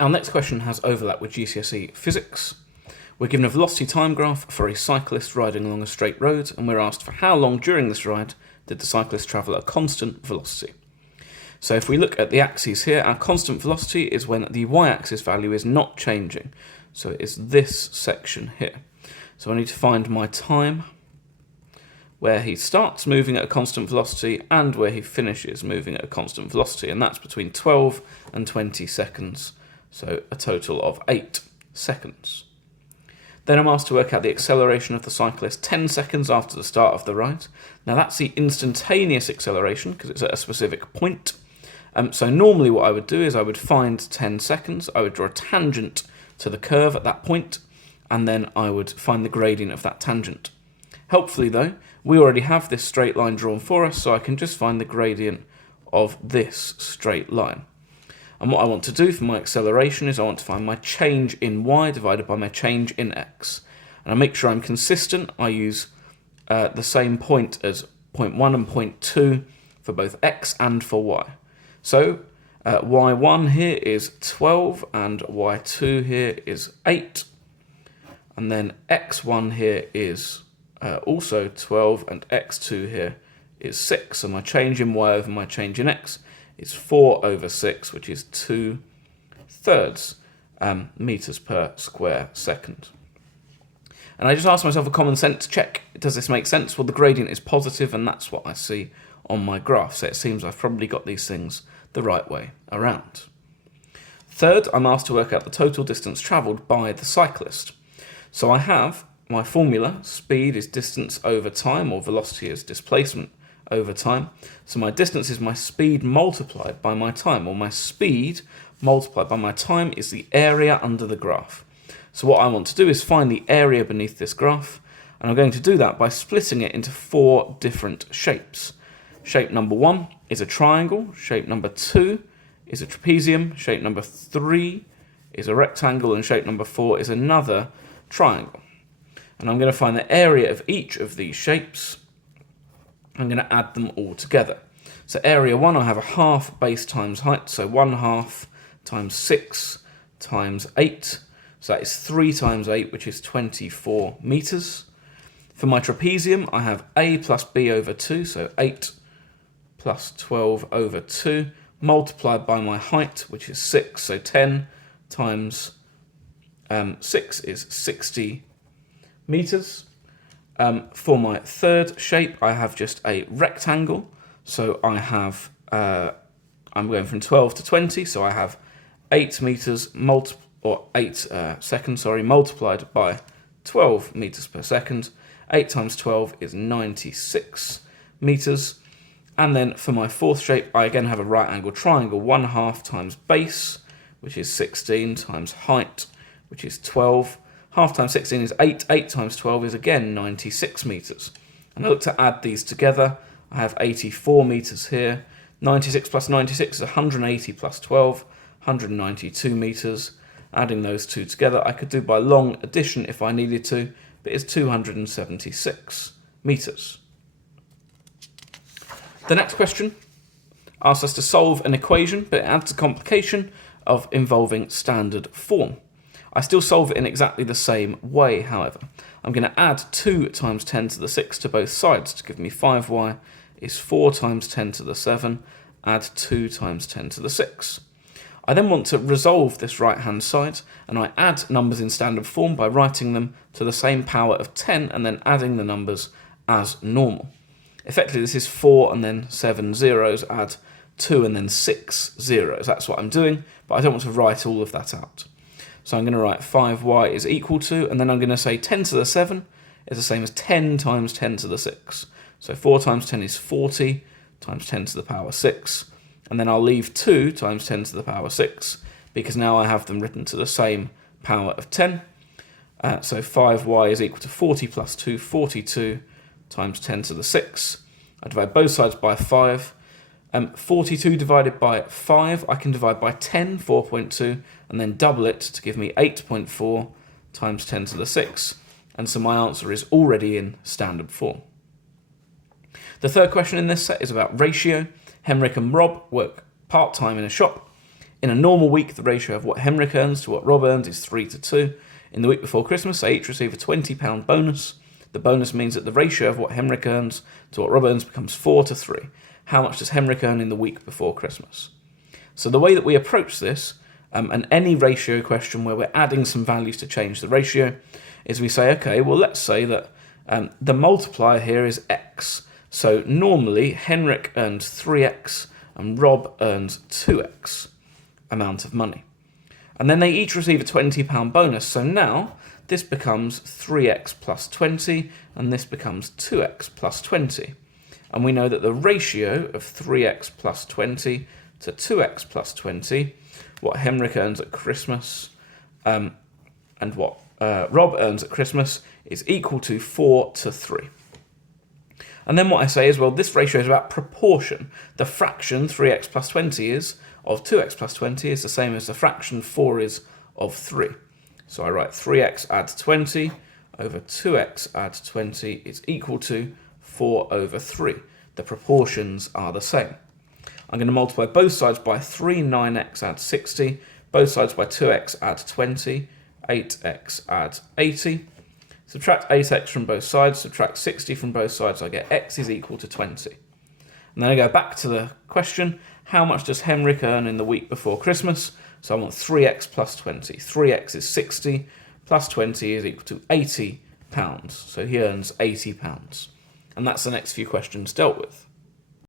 Our next question has overlap with GCSE physics. We're given a velocity time graph for a cyclist riding along a straight road, and we're asked for how long during this ride did the cyclist travel at a constant velocity. So if we look at the axes here, our constant velocity is when the y-axis value is not changing. So it is this section here. So I need to find my time where he starts moving at a constant velocity and where he finishes moving at a constant velocity, and that's between 12 and 20 seconds, so a total of 8 seconds. Then I'm asked to work out the acceleration of the cyclist 10 seconds after the start of the ride. Now that's the instantaneous acceleration because it's at a specific point. So normally what I would do is I would find 10 seconds, I would draw a tangent to the curve at that point, and then I would find the gradient of that tangent. Helpfully though, we already have this straight line drawn for us, so I can just find the gradient of this straight line. And what I want to do for my acceleration is I want to find my change in y divided by my change in x. And I make sure I'm consistent. I use the same point as point 1 and point 2 for both x and for y. So y1 here is 12 and y2 here is 8. And then x1 here is also 12 and x2 here is 6. So my change in y over my change in x is 4 over 6, which is 2/3 meters per square second. And I just asked myself a common sense check. Does this make sense? Well, the gradient is positive, and that's what I see on my graph. So it seems I've probably got these things the right way around. Third, I'm asked to work out the total distance travelled by the cyclist. So I have my formula. Speed is distance over time, or velocity is displacement over time. So my distance is my speed multiplied by my time, or my speed multiplied by my time is the area under the graph. So what I want to do is find the area beneath this graph, and I'm going to do that by splitting it into 4 different shapes. Shape number 1 is a triangle, shape number 2 is a trapezium, shape number 3 is a rectangle, and shape number 4 is another triangle. And I'm going to find the area of each of these shapes. I'm going to add them all together. So area 1, I have a half base times height, so 1/2 times 6 times 8. So that is 3 times 8, which is 24 meters. For my trapezium, I have a plus b over 2, so 8 plus 12 over 2, multiplied by my height, which is 6, so 10 times 6 is 60 meters. For my third shape, I have just a rectangle. So I have, I'm going from 12 to 20, so I have 8 meters seconds, multiplied by 12 meters per second. 8 times 12 is 96 meters. And then for my fourth shape, I again have a right angle triangle, 1/2 times base, which is 16, times height, which is 12. Half times 16 is 8. 8 times 12 is again 96 meters. And I look to add these together. I have 84 meters here. 96 plus 96 is 180 plus 12, 192 meters. Adding those two together, I could do by long addition if I needed to, but it's 276 meters. The next question asks us to solve an equation, but it adds a complication of involving standard form. I still solve it in exactly the same way, however. I'm going to add 2 times 10 to the 6 to both sides to give me 5y is 4 times 10 to the 7, add 2 times 10 to the 6. I then want to resolve this right-hand side, and I add numbers in standard form by writing them to the same power of 10 and then adding the numbers as normal. Effectively, this is 4 and then 7 zeros, add 2 and then 6 zeros. That's what I'm doing, but I don't want to write all of that out. So I'm going to write 5y is equal to, and then I'm going to say 10 to the 7 is the same as 10 times 10 to the 6. So 4 times 10 is 40 times 10 to the power 6. And then I'll leave 2 times 10 to the power 6, because now I have them written to the same power of 10. So 5y is equal to 40 plus 2, 42 times 10 to the 6. I divide both sides by 5. 42 divided by 5, I can divide by 10, 4.2, and then double it to give me 8.4 times 10 to the 6. And so my answer is already in standard form. The third question in this set is about ratio. Henrik and Rob work part-time in a shop. In a normal week, the ratio of what Henrik earns to what Rob earns is 3 to 2. In the week before Christmas, they each receive a £20 bonus. The bonus means that the ratio of what Henrik earns to what Rob earns becomes 4 to 3. How much does Henrik earn in the week before Christmas? So the way that we approach this, and any ratio question where we're adding some values to change the ratio, is we say, okay, well, let's say that the multiplier here is x. So normally Henrik earns 3x and Rob earns 2x amount of money. And then they each receive a £20 bonus. So now this becomes 3x plus 20 and this becomes 2x plus 20. And we know that the ratio of 3x plus 20 to 2x plus 20, what Henrik earns at Christmas and what Rob earns at Christmas, is equal to 4 to 3. And then what I say is, well, this ratio is about proportion. The fraction 3x plus 20 is of 2x plus 20 is the same as the fraction 4 is of 3. So I write 3x add 20 over 2x add 20 is equal to 4 over 3. The proportions are the same. I'm going to multiply both sides by 3, 9x add 60, both sides by 2x add 20, 8x add 80. Subtract 8x from both sides, subtract 60 from both sides, I get x is equal to 20. And then I go back to the question, how much does Henrik earn in the week before Christmas? So I want 3x plus 20. 3x is 60, plus 20 is equal to £80. So he earns £80. And that's the next few questions dealt with.